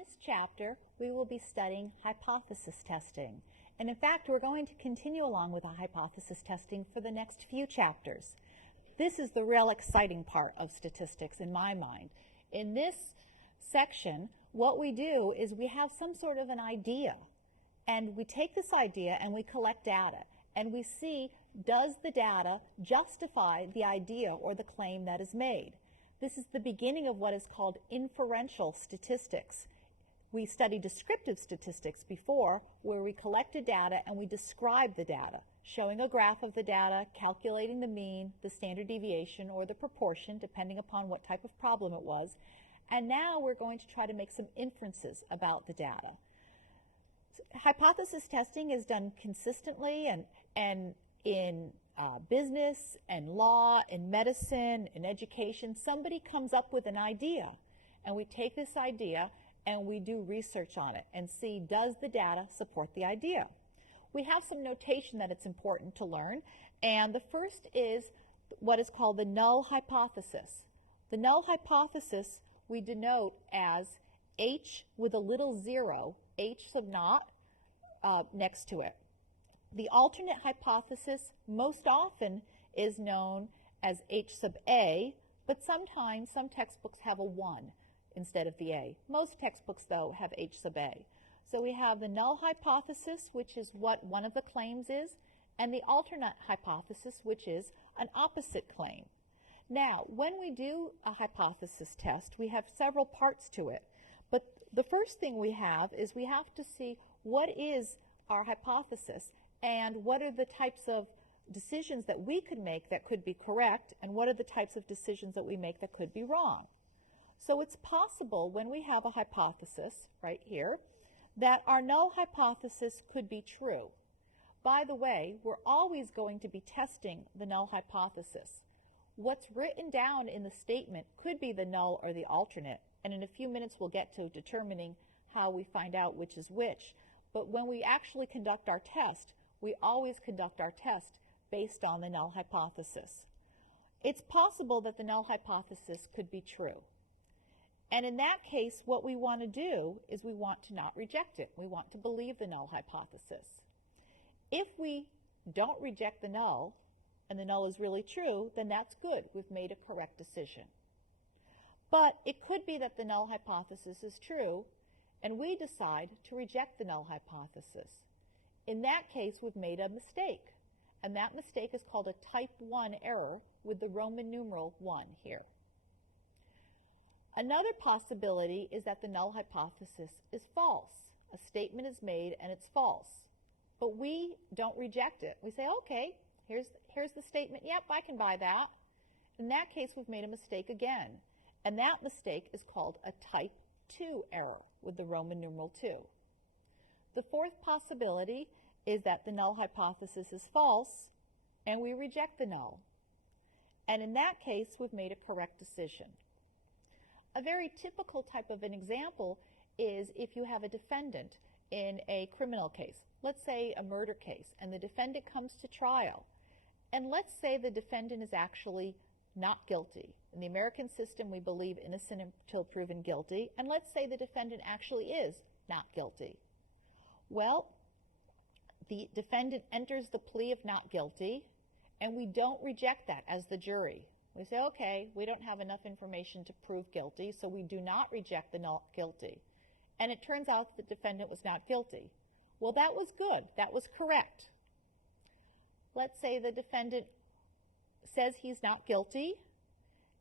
this chapter, we will be studying hypothesis testing. And in fact, we're going to continue along with the hypothesis testing for the next few chapters. This is the real exciting part of statistics in my mind. In this section, what we do is we have some sort of an idea, and we take this idea and we collect data, and we see, does the data justify the idea or the claim that is made? This is the beginning of what is called inferential statistics. We studied descriptive statistics before, where we collected data and we described the data, showing a graph of the data, calculating the mean, the standard deviation, or the proportion, depending upon what type of problem it was. And now we're going to try to make some inferences about the data. Hypothesis testing is done consistently and in business and law, in medicine, in education. Somebody comes up with an idea, and we take this idea and we do research on it and see, does the data support the idea? We have some notation that it's important to learn, and the first is what is called the null hypothesis. The null hypothesis we denote as H with a little zero, H sub naught, next to it. The alternate hypothesis most often is known as H sub A, but sometimes some textbooks have a 1 instead of the A. Most textbooks, though, have H sub A. So we have the null hypothesis, which is what one of the claims is, and the alternate hypothesis, which is an opposite claim. Now, when we do a hypothesis test, we have several parts to it. But the first thing we have is we have to see what is our hypothesis and what are the types of decisions that we could make that could be correct, and what are the types of decisions that we make that could be wrong. So it's possible when we have a hypothesis right here that our null hypothesis could be true. By the way, we're always going to be testing the null hypothesis. What's written down in the statement could be the null or the alternate, and in a few minutes we'll get to determining how we find out which is which. But when we actually conduct our test, we always conduct our test based on the null hypothesis. It's possible that the null hypothesis could be true. And in that case, what we want to do is we want to not reject it. We want to believe the null hypothesis. If we don't reject the null, and the null is really true, then that's good. We've made a correct decision. But it could be that the null hypothesis is true, and we decide to reject the null hypothesis. In that case, we've made a mistake, and that mistake is called a type 1 error with the Roman numeral 1 here. Another possibility is that the null hypothesis is false. A statement is made and it's false, but we don't reject it. We say, okay, here's the statement. Yep, I can buy that. In that case, we've made a mistake again, and that mistake is called a type 2 error with the Roman numeral 2. The fourth possibility is that the null hypothesis is false, and we reject the null. And in that case, we've made a correct decision. A very typical type of an example is if you have a defendant in a criminal case, let's say a murder case, and the defendant comes to trial. And let's say the defendant is actually not guilty. In the American system, we believe innocent until proven guilty, and let's say the defendant actually is not guilty. Well, the defendant enters the plea of not guilty, and we don't reject that as the jury. We say, okay, we don't have enough information to prove guilty, so we do not reject the not guilty. And it turns out the defendant was not guilty. Well, that was good. That was correct. Let's say the defendant says he's not guilty,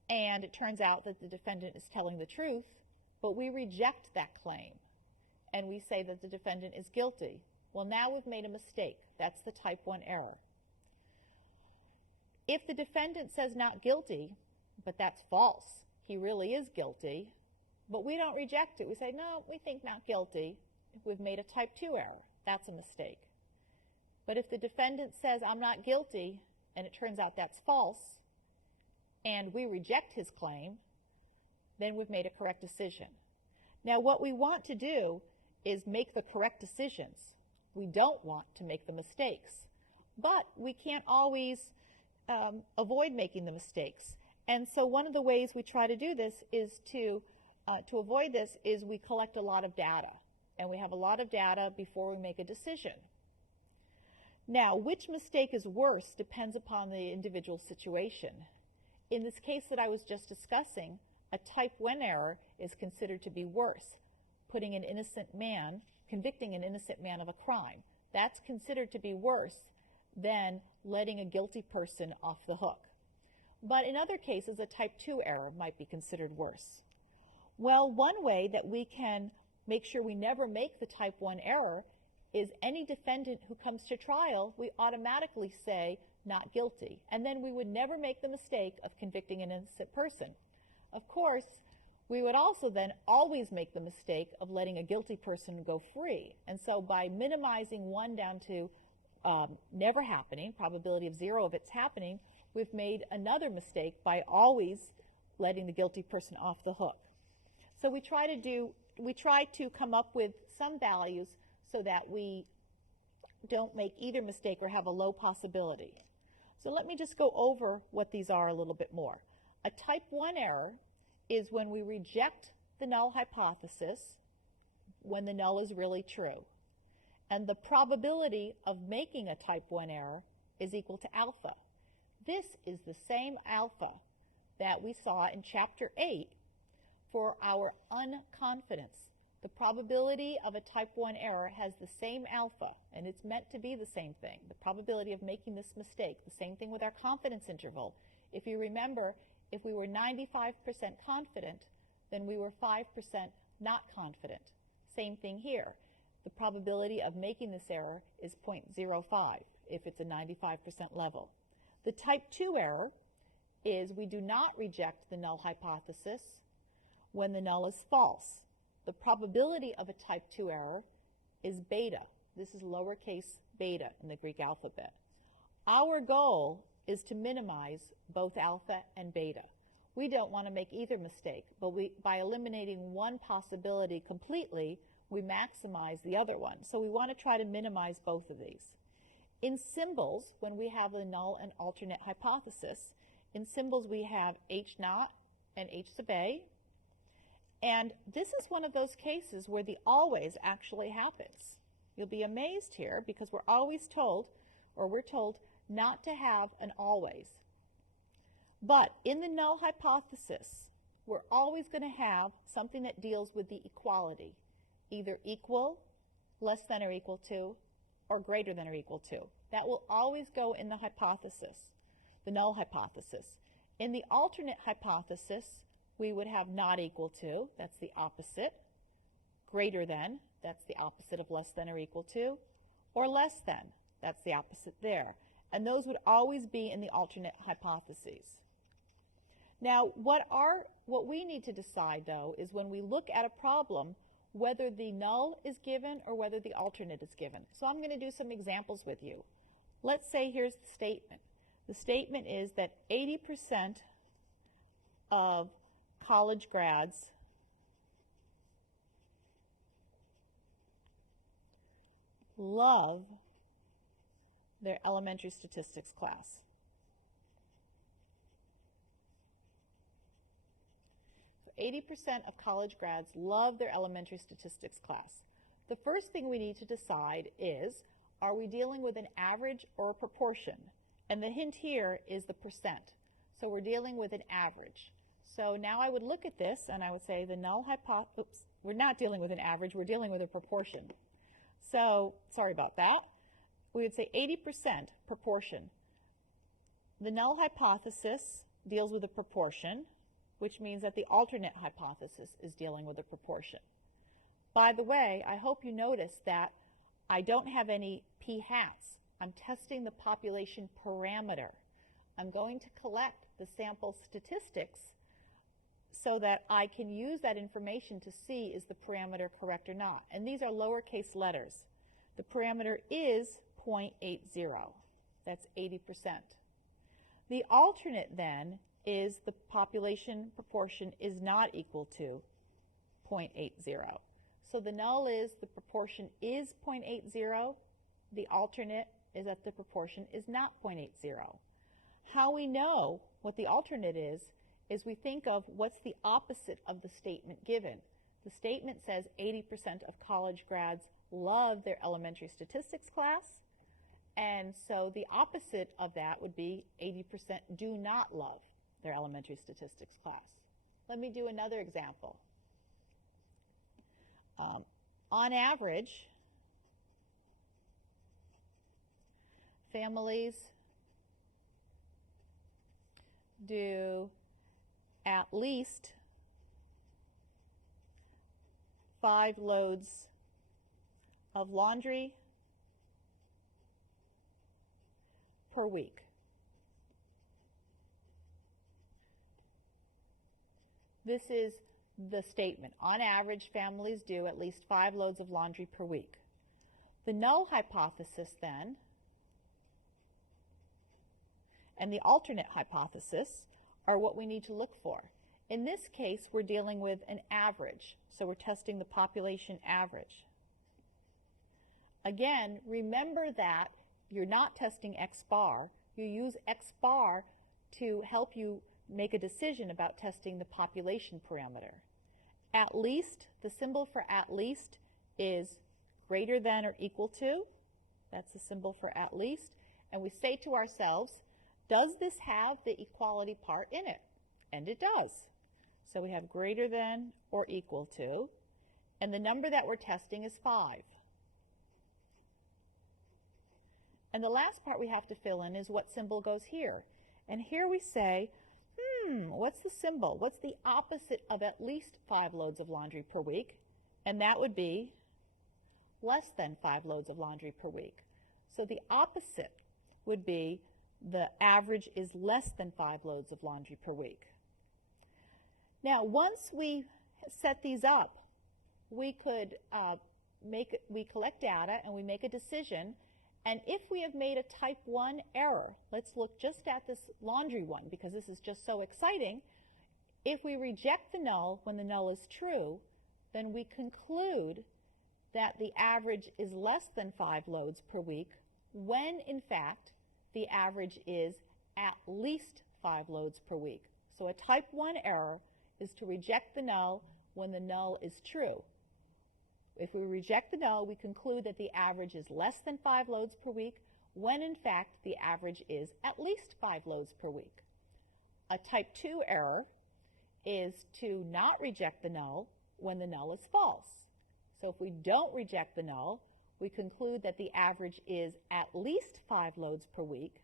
and it turns out that the defendant is telling the truth, but we reject that claim, and we say that the defendant is guilty. Well, now we've made a mistake. That's the type 1 error. If the defendant says not guilty, but that's false, he really is guilty, but we don't reject it. We say, no, we think not guilty. We've made a type 2 error. That's a mistake. But if the defendant says, I'm not guilty, and it turns out that's false, and we reject his claim, then we've made a correct decision. Now, what we want to do is make the correct decisions. We don't want to make the mistakes. But we can't always avoid making the mistakes. And so one of the ways we try to do this is to to avoid this is we collect a lot of data, and we have a lot of data before we make a decision. Now, which mistake is worse depends upon the individual situation. In this case that I was just discussing, a type 1 error is considered to be worse, convicting an innocent man of a crime. That's considered to be worse than letting a guilty person off the hook. But in other cases, a type 2 error might be considered worse. Well, one way that we can make sure we never make the type 1 error is any defendant who comes to trial, we automatically say not guilty. And then we would never make the mistake of convicting an innocent person. Of course, we would also then always make the mistake of letting a guilty person go free. And so by minimizing one down to never happening, probability of 0 of it's happening, we've made another mistake by always letting the guilty person off the hook. So we try to come up with some values so that we don't make either mistake or have a low possibility. So let me just go over what these are a little bit more. A type 1 error is when we reject the null hypothesis when the null is really true. And the probability of making a type 1 error is equal to alpha. This is the same alpha that we saw in Chapter 8 for our unconfidence. The probability of a type 1 error has the same alpha, and it's meant to be the same thing. The probability of making this mistake, the same thing with our confidence interval. If you remember, if we were 95% confident, then we were 5% not confident. Same thing here. The probability of making this error is 0.05 if it's a 95% level. The type 2 error is we do not reject the null hypothesis when the null is false. The probability of a type 2 error is beta. This is lowercase beta in the Greek alphabet. Our goal is to minimize both alpha and beta. We don't want to make either mistake, but by eliminating one possibility completely, we maximize the other one. So we want to try to minimize both of these. In symbols, when we have a null and alternate hypothesis, in symbols we have H naught and H sub A. And this is one of those cases where the always actually happens. You'll be amazed here because we're always told, or we're told, not to have an always. But in the null hypothesis, we're always going to have something that deals with the equality, either equal, less than or equal to, or greater than or equal to. That will always go in the hypothesis, the null hypothesis. In the alternate hypothesis, we would have not equal to, that's the opposite, greater than, that's the opposite of less than or equal to, or less than, that's the opposite there. And those would always be in the alternate hypotheses. Now, what we need to decide, though, is when we look at a problem, whether the null is given or whether the alternate is given. So I'm going to do some examples with you. Let's say here's the statement. The statement is that 80% of college grads love their elementary statistics class. So 80% of college grads love their elementary statistics class. The first thing we need to decide is, are we dealing with an average or a proportion? And the hint here is the percent. So we're dealing with an average. So now I would look at this and I would say the null hypothesis, we're not dealing with an average, we're dealing with a proportion. So, sorry about that. We would say 80% proportion. The null hypothesis deals with a proportion, which means that the alternate hypothesis is dealing with a proportion. By the way, I hope you notice that I don't have any p-hats. I'm testing the population parameter. I'm going to collect the sample statistics so that I can use that information to see is the parameter correct or not. And these are lowercase letters. The parameter is 0.80. That's 80%. The alternate then is the population proportion is not equal to 0.80. So the null is the proportion is 0.80. The alternate is that the proportion is not 0.80. How we know what the alternate is is we think of what's the opposite of the statement given. The statement says 80% of college grads love their elementary statistics class, and so the opposite of that would be 80% do not love their elementary statistics class. Let me do another example. On average, families do at least 5 loads of laundry per week. This is the statement. On average, families do at least 5 loads of laundry per week. The null hypothesis then, and the alternate hypothesis, are what we need to look for. In this case, we're dealing with an average, so we're testing the population average. Again, remember that you're not testing X bar. You use X bar to help you make a decision about testing the population parameter. At least, the symbol for at least is greater than or equal to. That's the symbol for at least. And we say to ourselves, does this have the equality part in it? And it does. So we have greater than or equal to, and the number that we're testing is 5. And the last part we have to fill in is what symbol goes here. And here we say, what's the symbol? What's the opposite of at least 5 loads of laundry per week? And that would be less than 5 loads of laundry per week. So the opposite would be the average is less than 5 loads of laundry per week. Now, once we set these up, we could we collect data and we make a decision. And if we have made a type 1 error, let's look just at this laundry one because this is just so exciting. If we reject the null when the null is true, then we conclude that the average is less than 5 loads per week when, in fact, the average is at least 5 loads per week. So a type 1 error is to reject the null when the null is true. If we reject the null, we conclude that the average is less than 5 loads per week, when in fact the average is at least 5 loads per week. A type 2 error is to not reject the null when the null is false. So if we don't reject the null, we conclude that the average is at least 5 loads per week,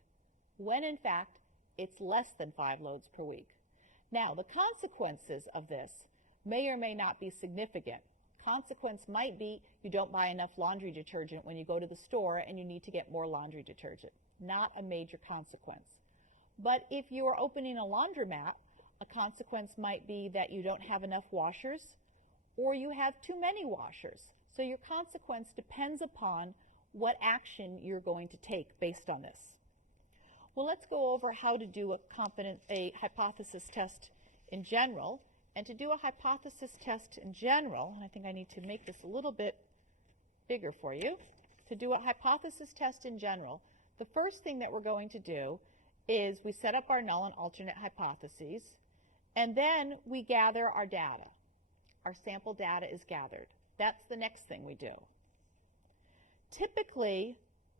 when in fact it's less than 5 loads per week. Now, the consequences of this may or may not be significant. Consequence might be you don't buy enough laundry detergent when you go to the store and you need to get more laundry detergent. Not a major consequence. But if you are opening a laundromat, a consequence might be that you don't have enough washers or you have too many washers. So your consequence depends upon what action you're going to take based on this. Well, let's go over how to do a hypothesis test in general. And to do a hypothesis test in general, I think I need to make this a little bit bigger for you. To do a hypothesis test in general, the first thing that we're going to do is we set up our null and alternate hypotheses, and then we gather our data. Our sample data is gathered. That's the next thing we do. Typically,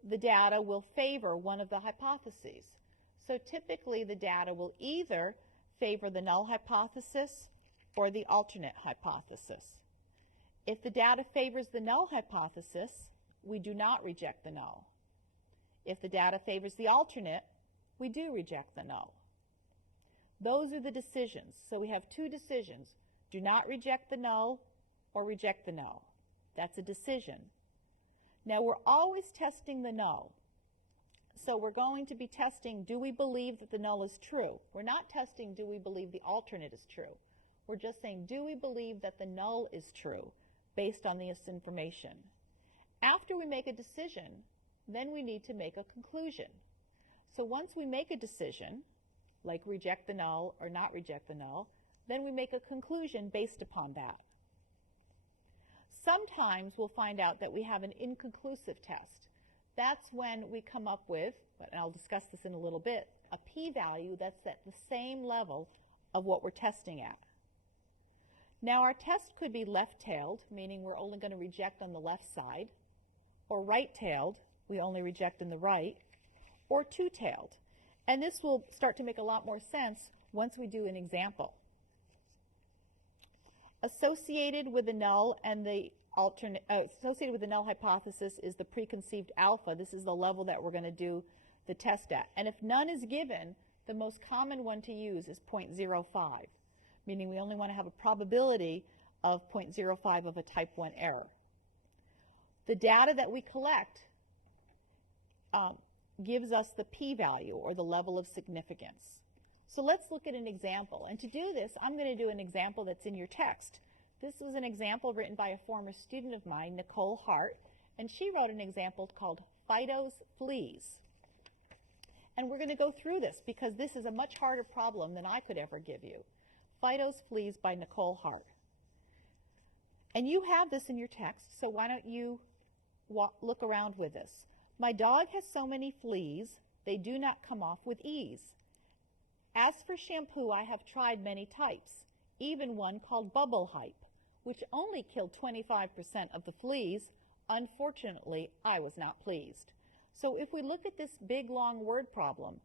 the data will favor one of the hypotheses. So typically, the data will either favor the null hypothesis or the alternate hypothesis. If the data favors the null hypothesis, we do not reject the null. If the data favors the alternate, we do reject the null. Those are the decisions. So we have 2 decisions. Do not reject the null or reject the null. That's a decision. Now we're always testing the null. So we're going to be testing, do we believe that the null is true? We're not testing, do we believe the alternate is true? We're just saying, do we believe that the null is true based on this information? After we make a decision, then we need to make a conclusion. So once we make a decision, like reject the null or not reject the null, then we make a conclusion based upon that. Sometimes we'll find out that we have an inconclusive test. That's when we come up with, and I'll discuss this in a little bit, a p-value that's at the same level of what we're testing at. Now our test could be left-tailed, meaning we're only going to reject on the left side, or right-tailed, we only reject in the right, or two-tailed. And this will start to make a lot more sense once we do an example. Associated with the null and the associated with the null hypothesis is the preconceived alpha. This is the level that we're going to do the test at. And if none is given, the most common one to use is 0.05, meaning we only want to have a probability of 0.05 of a type 1 error. The data that we collect gives us the p-value, or the level of significance. So let's look at an example. And to do this, I'm going to do an example that's in your text. This was an example written by a former student of mine, Nicole Hart, and she wrote an example called Fido's Fleas. And we're going to go through this because this is a much harder problem than I could ever give you. Fido's Fleas by Nicole Hart. And you have this in your text, so why don't you look around with this. My dog has so many fleas, they do not come off with ease. As for shampoo, I have tried many types, even one called Bubble Hype, which only killed 25% of the fleas. Unfortunately, I was not pleased. So if we look at this big, long word problem,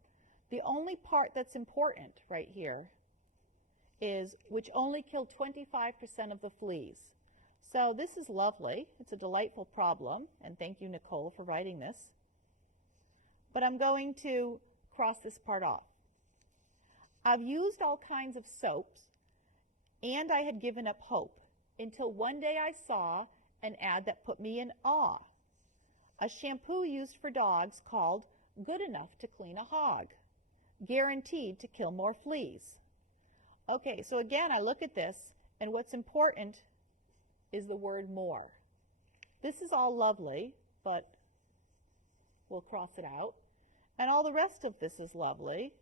the only part that's important right here is which only killed 25% of the fleas. So this is lovely. It's a delightful problem, and thank you, Nicole, for writing this. But I'm going to cross this part off. I've used all kinds of soaps, and I had given up hope until one day I saw an ad that put me in awe. A shampoo used for dogs called Good Enough to Clean a Hog, guaranteed to kill more fleas. Okay, so again, I look at this, and what's important is the word more. This is all lovely, but we'll cross it out. And all the rest of this is lovely,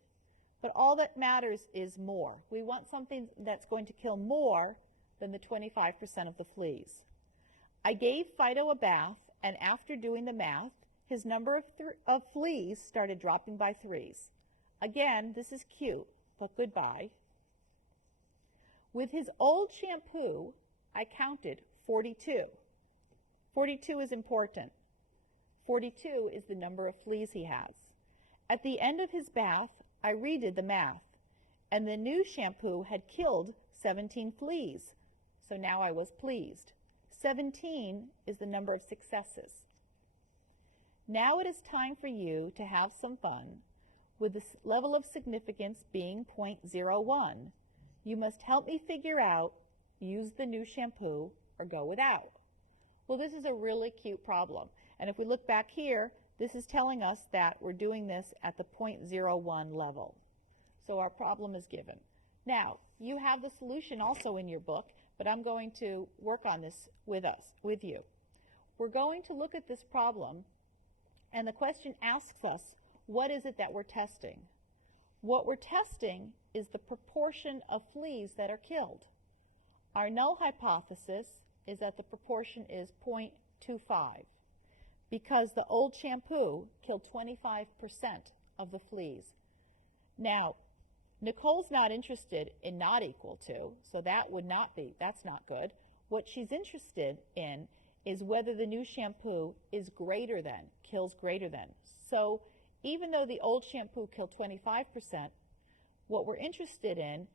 but all that matters is more. We want something that's going to kill more than the 25% of the fleas. I gave Fido a bath, and after doing the math, his number of fleas started dropping by threes. Again, this is cute, but goodbye. With his old shampoo, I counted 42. 42 is important. 42 is the number of fleas he has. At the end of his bath, I redid the math, and the new shampoo had killed 17 fleas. So now I was pleased. 17 is the number of successes. Now it is time for you to have some fun with the level of significance being 0.01. You must help me figure out, use the new shampoo or go without. Well, this is a really cute problem. And if we look back here, this is telling us that we're doing this at the 0.01 level. So our problem is given. Now, you have the solution also in your book, but I'm going to work on this with you. We're going to look at this problem, and the question asks us, what is it that we're testing? What we're testing is the proportion of fleas that are killed. Our null hypothesis is that the proportion is 0.25 because the old shampoo killed 25% of the fleas. Now, Nicole's not interested in not equal to, so that would not be, that's not good. What she's interested in is whether the new shampoo is greater than, kills greater than. So even though the old shampoo killed 25%, what we're interested in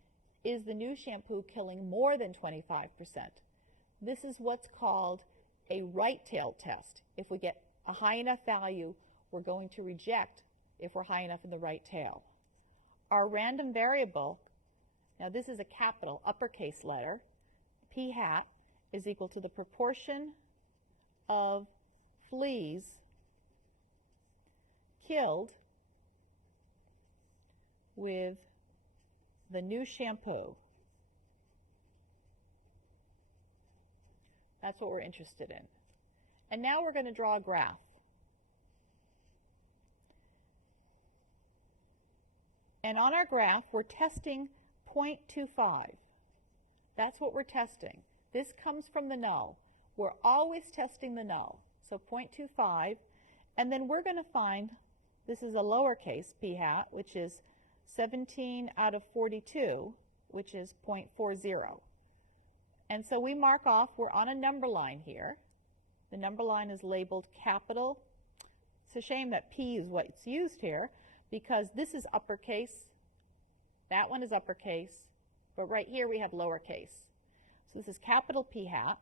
is the new shampoo killing more than 25%. This is what's called a right-tailed test. If we get a high enough value, we're going to reject if we're high enough in the right tail. Our random variable, now this is a capital uppercase letter, p hat is equal to the proportion of fleas killed with the new shampoo. That's what we're interested in. And now we're going to draw a graph. And on our graph, we're testing 0.25. That's what we're testing. This comes from the null. We're always testing the null. So 0.25, and then we're going to find, this is a lowercase p hat, which is 17 out of 42, which is 0.40. And so we mark off, we're on a number line here. The number line is labeled capital. It's a shame that P is what's used here because this is uppercase, that one is uppercase, but right here we have lowercase. So this is capital P hat,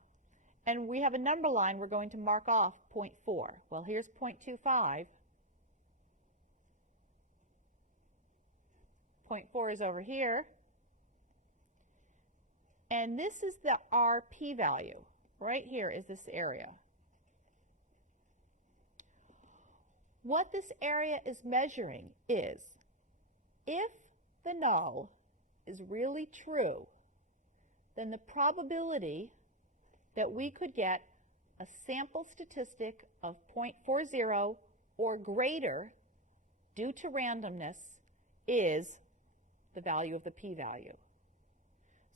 and we have a number line we're going to mark off 0.4. Well, here's 0.25. 0.4 is over here. And this is our p-value. Right here is this area. What this area is measuring is if the null is really true, then the probability that we could get a sample statistic of 0.40 or greater due to randomness is the value of the p-value.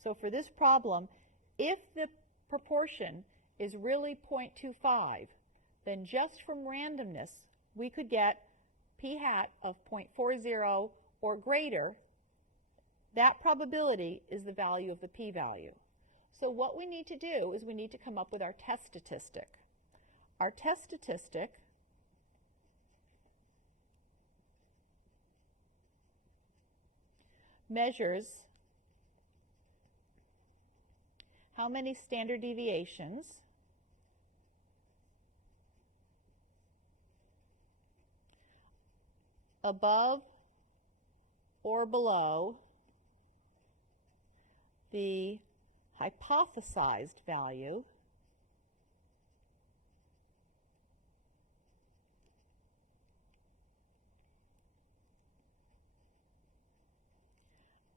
So for this problem, if the proportion is really 0.25, then just from randomness, we could get p hat of 0.40 or greater. That probability is the value of the p-value. So what we need to do is we need to come up with our test statistic. Our test statistic measures how many standard deviations above or below the hypothesized value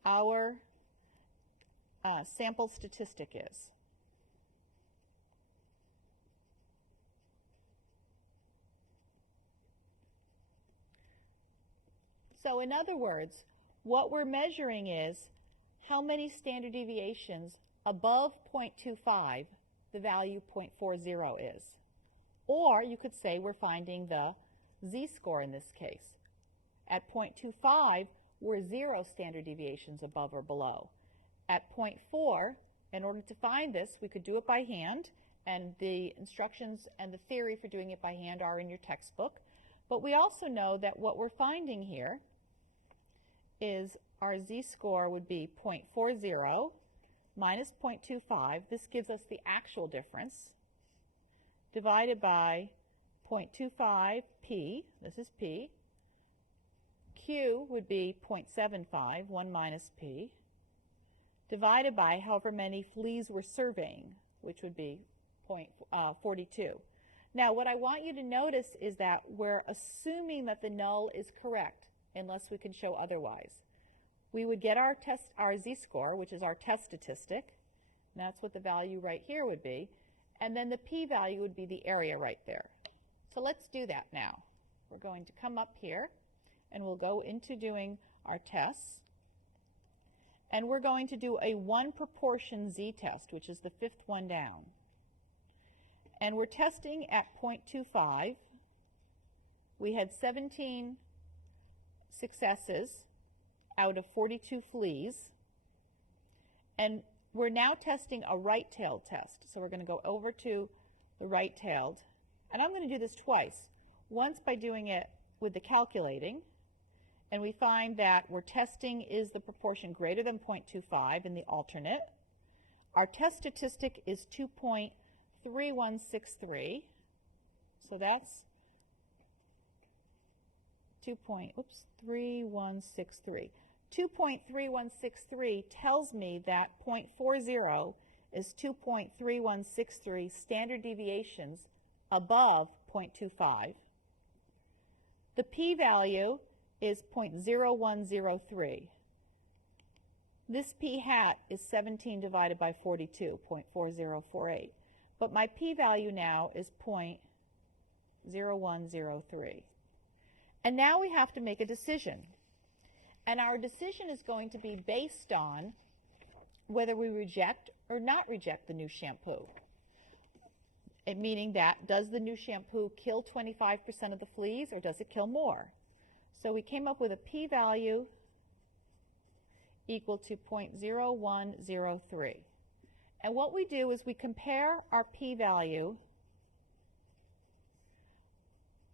our sample statistic is. So in other words, what we're measuring is how many standard deviations above 0.25 the value 0.40 is. Or you could say we're finding the z-score in this case. At 0.25, we're 0 standard deviations above or below. At 0.4, in order to find this, we could do it by hand, and the instructions and the theory for doing it by hand are in your textbook. But we also know that what we're finding here is our z-score would be 0.40 minus 0.25. This gives us the actual difference, divided by 0.25 p, this is p. Q would be 0.75, 1 minus p, divided by however many fleas we're surveying, which would be 0.42. Now, what I want you to notice is that we're assuming that the null is correct unless we can show otherwise. We would get our z-score, which is our test statistic, and that's what the value right here would be, and then the p-value would be the area right there. So let's do that now. We're going to come up here, and we'll go into doing our tests, and we're going to do a 1 proportion z-test, which is the 5th one down. And we're testing at 0.25. We had 17 successes out of 42 fleas. And we're now testing a right-tailed test. So we're going to go over to the right-tailed. And I'm going to do this twice. Once by doing it with the calculating. And we find that we're testing is the proportion greater than 0.25 in the alternate. Our test statistic is 2.3163. So that's 2.3163. 2.3163 tells me that 0.40 is 2.3163 standard deviations above 0.25. The p-value is 0.0103. This p hat is 17 divided by 42, 0.4048. But my p-value now is 0.0103. And now we have to make a decision. And our decision is going to be based on whether we reject or not reject the new shampoo. Meaning that, does the new shampoo kill 25% of the fleas or does it kill more? So we came up with a p-value equal to 0.0103. And what we do is we compare our p-value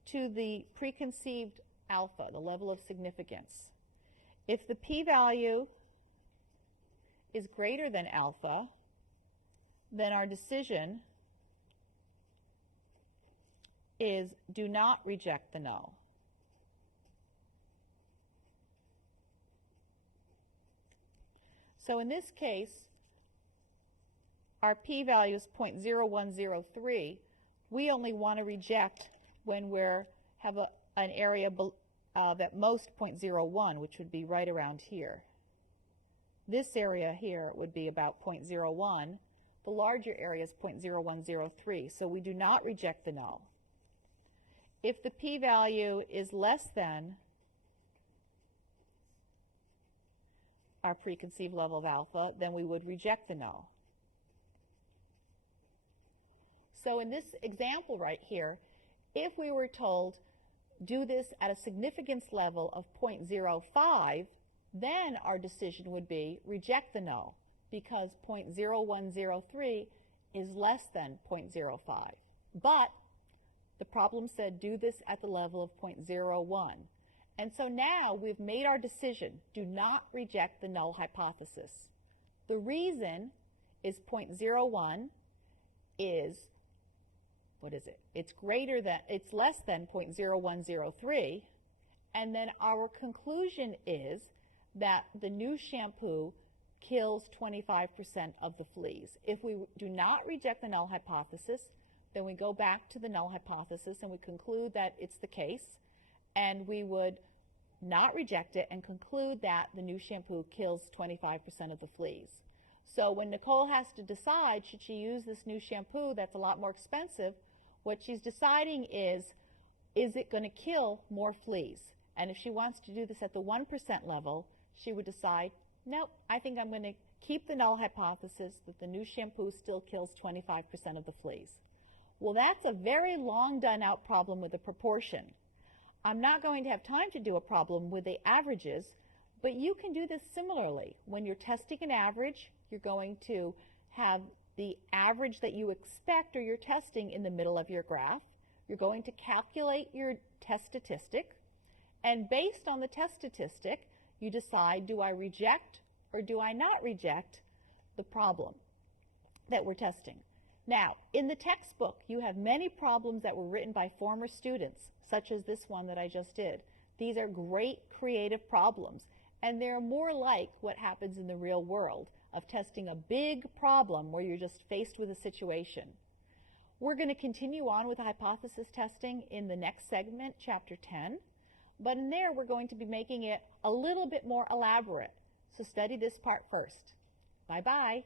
to the preconceived alpha, the level of significance. If the p-value is greater than alpha, then our decision is do not reject the null. So in this case, our p-value is 0.0103. We only want to reject when we have an area at most 0.01, which would be right around here. This area here would be about 0.01. The larger area is 0.0103, so we do not reject the null. If the p-value is less than our preconceived level of alpha, then we would reject the null. So in this example right here, if we were told do this at a significance level of 0.05, then our decision would be reject the null, because 0.0103 is less than 0.05. But the problem said do this at the level of 0.01. And so now we've made our decision, do not reject the null hypothesis. The reason is 0.01 is, what is it? It's less than 0.0103, and then our conclusion is that the new shampoo kills 25% of the fleas. If we do not reject the null hypothesis, then we go back to the null hypothesis and we conclude that it's the case, and we would not reject it and conclude that the new shampoo kills 25% of the fleas. So when Nicole has to decide, should she use this new shampoo that's a lot more expensive, what she's deciding is it going to kill more fleas? And if she wants to do this at the 1% level, she would decide, nope, I think I'm going to keep the null hypothesis that the new shampoo still kills 25% of the fleas. Well, that's a very long done out problem with a proportion. I'm not going to have time to do a problem with the averages, but you can do this similarly. When you're testing an average, you're going to have the average that you expect or you're testing in the middle of your graph. You're going to calculate your test statistic, and based on the test statistic, you decide, do I reject or do I not reject the problem that we're testing? Now, in the textbook, you have many problems that were written by former students, such as this one that I just did. These are great creative problems, and they're more like what happens in the real world of testing a big problem where you're just faced with a situation. We're going to continue on with hypothesis testing in the next segment, Chapter 10, but in there we're going to be making it a little bit more elaborate. So study this part first. Bye-bye.